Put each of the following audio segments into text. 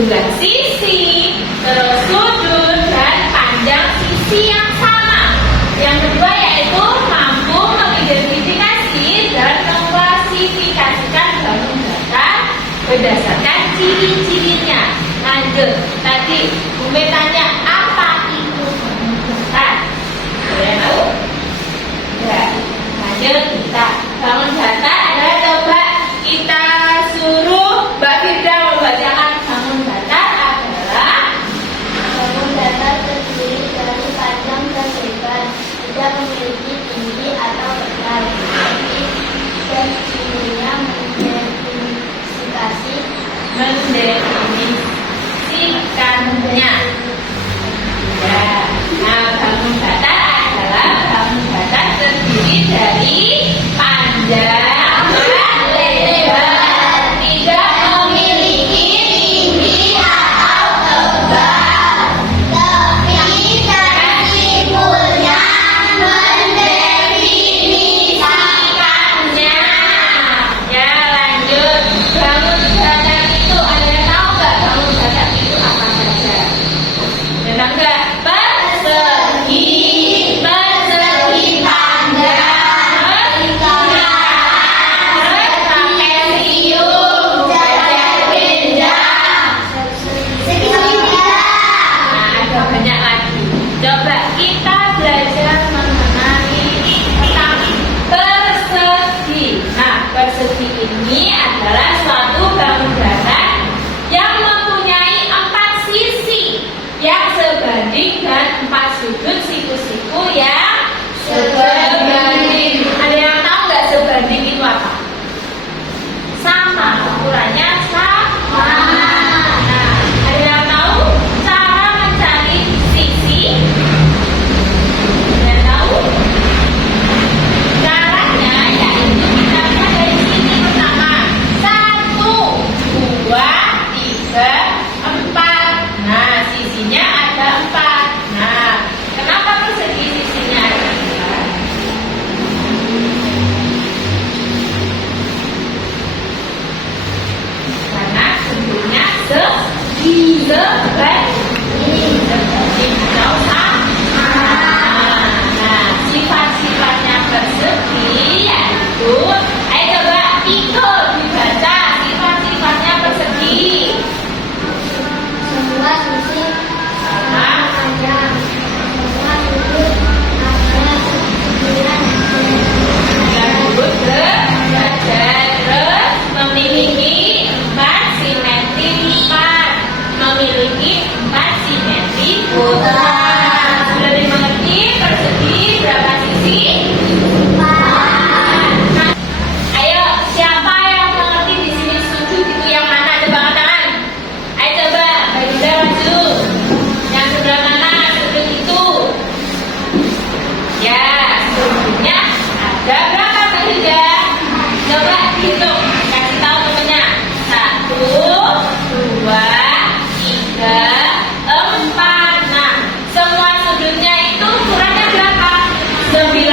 jumlah sisi, terus sudut dan panjang sisi yang sama. Yang kedua yaitu mampu mengidentifikasi dan mengklasifikasikan bangun datar berdasarkan ciri-cirinya. Lanjut, tadi Bumi tanya apa itu bangun datar? Kalian tahu? Ya, lanjut kita. Bangun datar adalah, coba kita suruh Mbak Firda membacakan. Bangun datar adalah bangun datar terdiri dari panjang dan lebar, tidak memiliki tinggi atau rendah. Dan cirinya mendefinisikannya. Ya, nah bangun datar adalah bangun datar terdiri dari panjang dan lebar, tidak memiliki tinggi atau tebal. Definisinya mendefinisikannya. Ya, lanjut. Bangun datar itu, ada yang tahu nggak bangun datar itu apa saja? Ada nggak? Persegi, persegi panjang, trapesium, jajar benjang. Nah, ada banyak lagi. Coba kita belajar mengenai tentang persegi. Nah, persegi ini adalah suatu bangun datar yang mempunyai 4 sisi yang sebanding dan 4 sudut siku-siku yang sebanding. Ada yang tahu nggak sebanding itu apa? Sama, ukurannya sama. Nah, ada yang tahu cara mencari sisi? Ada yang tahu? Caranya yaitu kita lihat dari sini pertama. 1, 2, 3, 4. Nah, sisinya ada 4. Nah, kenapa persegi sisinya ada 4? Karena bentuknya sebanding atau sama. Nah, sifat-sifatnya persegi yaitu, ayo coba ikut dibaca sifat-sifatnya persegi. Semua sisi Sama, panjang, semua sudut ada 9 sudut sejajar, terus memiliki 4 simetri lipat, memiliki 4 simetri putar. Sudah dimengerti persegi berapa sisi? Nah, ayo, siapa yang mengerti di sini sudut itu yang mana? Coba angkat tangan. Ayo coba, Mbak Yuda maju. Yang sebelah mana sudut itu? Ya, sudutnya ada berapa Mbak Yuda? Coba hitung, kasih tahu temennya. 1, 2, 3, 4. Nah, semua sudutnya itu ukurannya berapa? 90.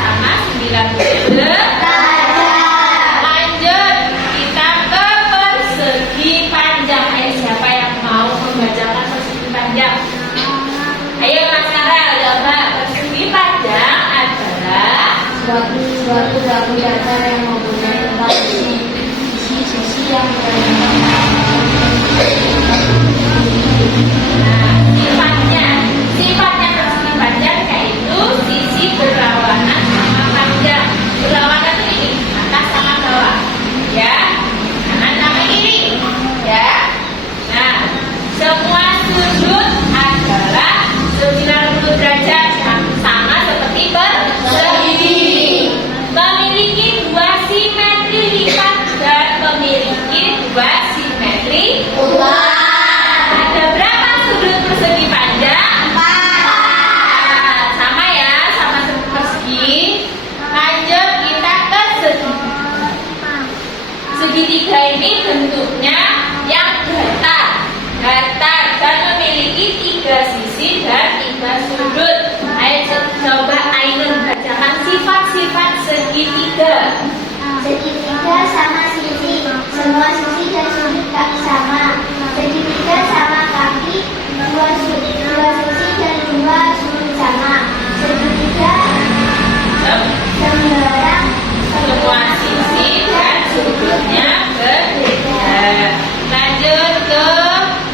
Sama 90. Lanjut, kita ke persegi panjang. Ayo, siapa yang mau membacakan persegi panjang? Ayo Mas Karel, coba. Persegi panjang adalah suatu bangun datar yang mempunyai 4 sisi yang berbeda. nah, sifatnya persegi panjang yaitu sisi berlawanan sama panjang. Berlawanan itu ini, atas sama bawah. Ya, kanan sama kiri. Ya. Nah, semua sudut adalah 90 derajat, sama seperti persegi. Memiliki 2 simetri lipat dan memiliki 2 simetri Putar. Ada berapa sudut persegi panjang? 4. Sama ya, sama seperti persegi. Lanjut, kita ke segitiga. Segitiga ini bentuknya yang datar dan memiliki 3 sisi dan 3 sudut. Ayo coba Ainun bacakan sifat-sifat segitiga. Segitiga sama sisi Semua sisi dan sudut tak sama. Segitiga sama kaki, dua sisi dan dua sudut sama. Segitiga sembarang Semua sisi dan sudutnya berbeda. Lanjut ke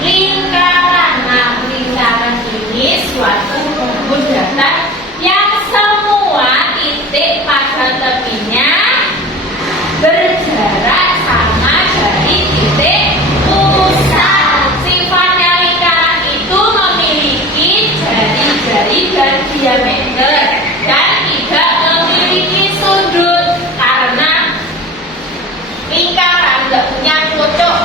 lingkaran. Nah, lingkaran ini suatu bumbul datar yang semua titik pada tepinya berjarak sama dari titik pusat. Sifatnya lingkaran itu memiliki jari-jari dan diameter dan tidak memiliki sudut karena lingkaran tidak punya pucuk.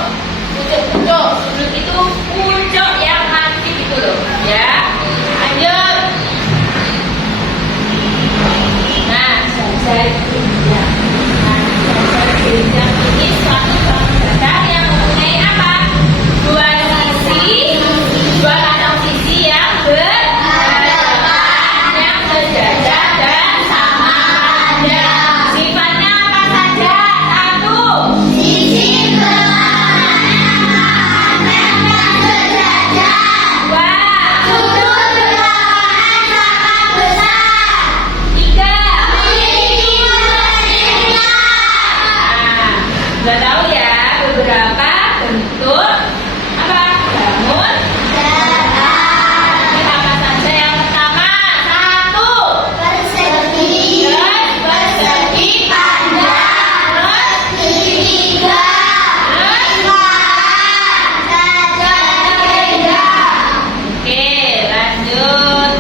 Sudut itu pucuk yang mati gitu loh, ya. Lanjut. Nah, jajal genjang. Genjang ini suatu bangun datar yang mempunyai apa? Dua sisi, dua kantong sisi yang berhadapan, yang sejajar dan sama panjang. Sifatnya apa saja? Satu, sisi berlawanan dan sejajar. dua, Sudut berlawanan sama besar. tiga. Memiliki berlingkar. Nah, sudah tahu ya beberapa bentuk apa? Bangun. Ini apa saja? Yang pertama, satu. Persegi, persegi panjang, segitiga, lingkaran, jajal genjang. Oke, lanjut.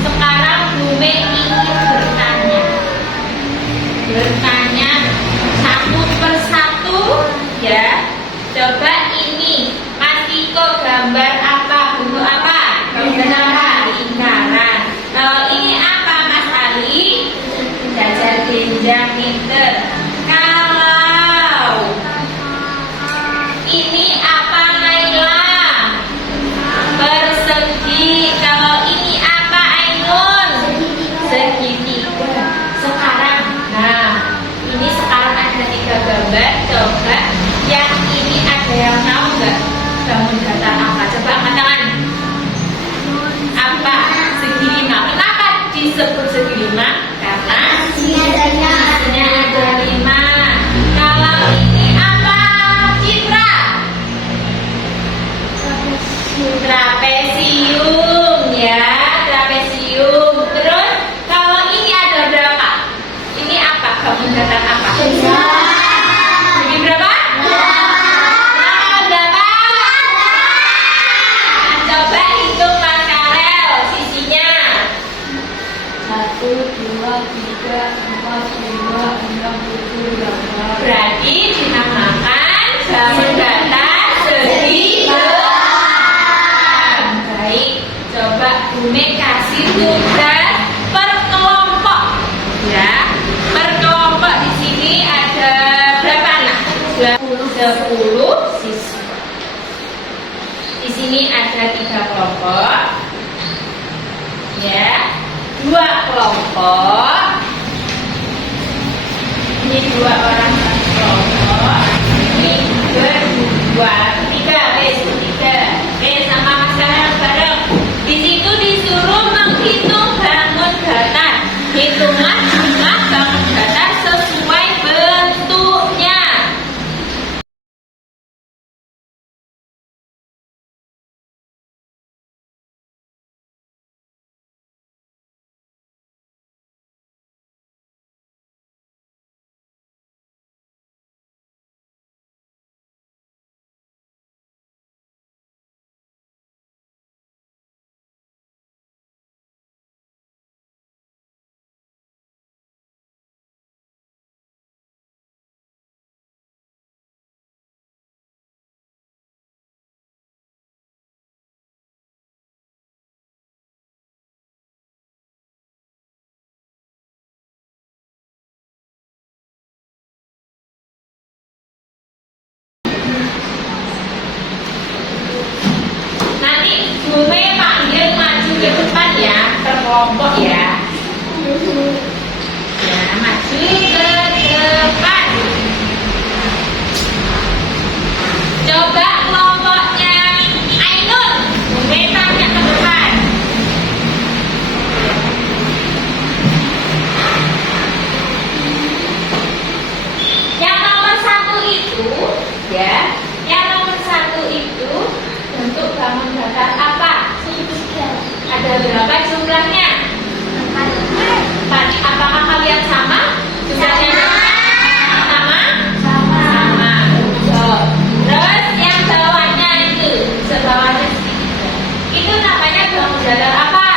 Sekarang Bume ingin bertanya satu persatu, ya. Coba ini, Mas Tiko gambar apa? Bentuk apa? Gambar apa? Lingkaran. Kalau ini apa, Mas Ali? Jajal genjang meter. Kalau ini apa, Naila? Persegi. Kalau ini apa, Ainun? Segitiga. Sekarang, nah, ini sekarang ada 3 gambar. Coba yang ini ada yang tahu nggak? Bangun datar apa? Coba angkat tangan. Apa? Segi lima. Kenapa disebut segi lima? Karena Adanya hanya ada 5. Kalau ini apa, Citra? Trapesium, ya, trapesium. Terus kalau ini ada berapa? Ini apa? Bangun datar apa? Segi berapa? Berapa? Nah, coba hitung Mas Karel sisinya. 1, 2, 3, 4, 5, 6, 7, 8. Berarti dinamakan bangun datar segi delapan. Baik, coba Bume kasih tugas per kelompok, ya. Per kelompok di sini ada berapa anak? 10 siswa. Di sini ada 3 kelompok, ya. 2 kelompok. Ini 2 orang satu kelompok. Ini berdua. 3, tiga. Sama Mas Karel bareng. Di situ disuruh menghitung bangun datar. Hitunglah jumlah bangun datar sesuai bentuknya. kelompok ya. Ya, maju ke depan. Ya. Yang nomor 1 itu bentuk bangun datar apa? Ada berapa jumlahnya? 4. Apakah kalian sama? Jumlahnya sama? Sama. Betul. Terus yang bawahnya itu, sebawahnya segitiga. Itu namanya bangun datar apa?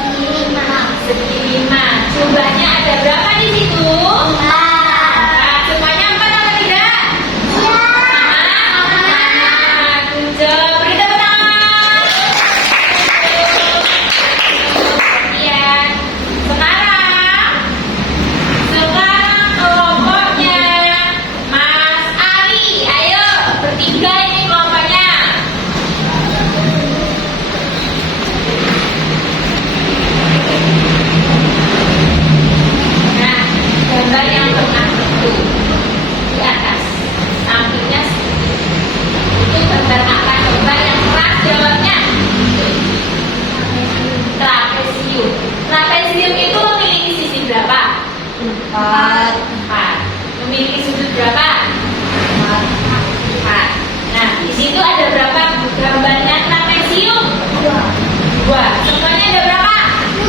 Segi 5. Jumlahnya ada berapa di situ? Nah, semuanya 4 atau tidak? Sama? Good. Beri tepuk tangan. Kemudian sekarang kelompoknya Mas Ali. Ayo bertiga ini kelompoknya. Nah, gambar yang tengah itu di atas sampingnya itu gambar apa? Gambar yang keras jawabnya. Trapesium. Trapesium itu memiliki sisi berapa? 4. Memiliki sudut berapa? 4. Nah, di situ ada berapa gambarnya trapesium? 2. Semuanya ada berapa?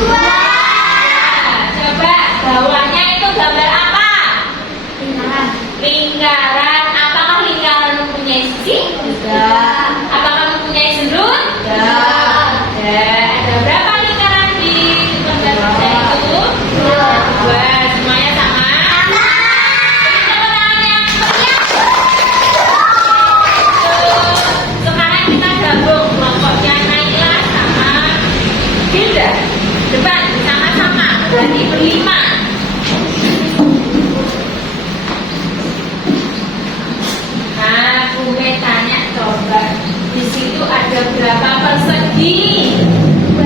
2. Coba bawahnya itu gambar apa? Lingkaran. Apakah lingkaran mempunyai sisi? Tidak. Apakah mempunyai sudut? Tidak. Ada berapa lingkaran di gambar kita itu? 2. Semuanya sama? Beri tepuk tangan yang meriah. Sekarang kita gabung kelompoknya Naila sama Hilda. Depan sama-sama berarti berlima. Nah, Bumi tanya coba di situ ada berapa persegi? 2.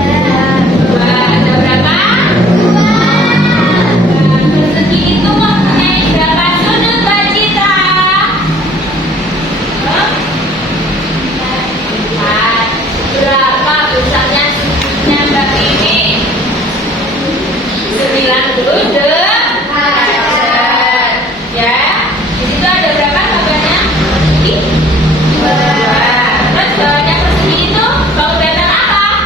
Ada berapa? 2. Persegi itu mempunyai berapa sudut, Mbak Citra? 4. Berapa besarnya sudutnya, Mbak Mimi? 90 derajat. Ya. Di situ ada berapa gambarnya? Persegi? 2. Terus bawahnya persegi itu bangun datar apa?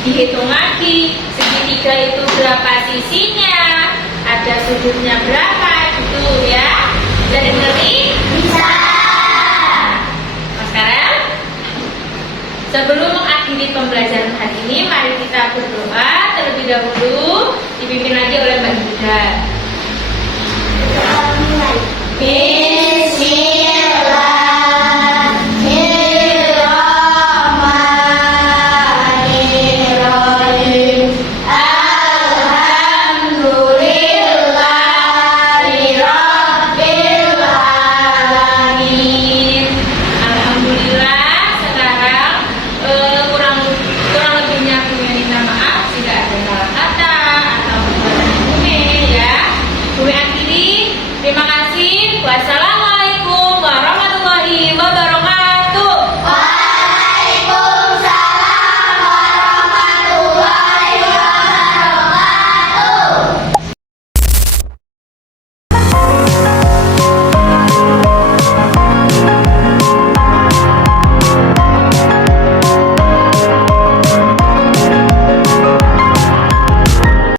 Dihitung lagi, segitiga itu berapa sisinya, ada sudutnya berapa, gitu ya. Bisa dengerin? Bisa. Nah, sekarang sebelum mengakhiri pembelajaran hari ini, mari kita berdoa terlebih dahulu, dipimpin lagi oleh Mbak Yuda. Kita mulai. Amin.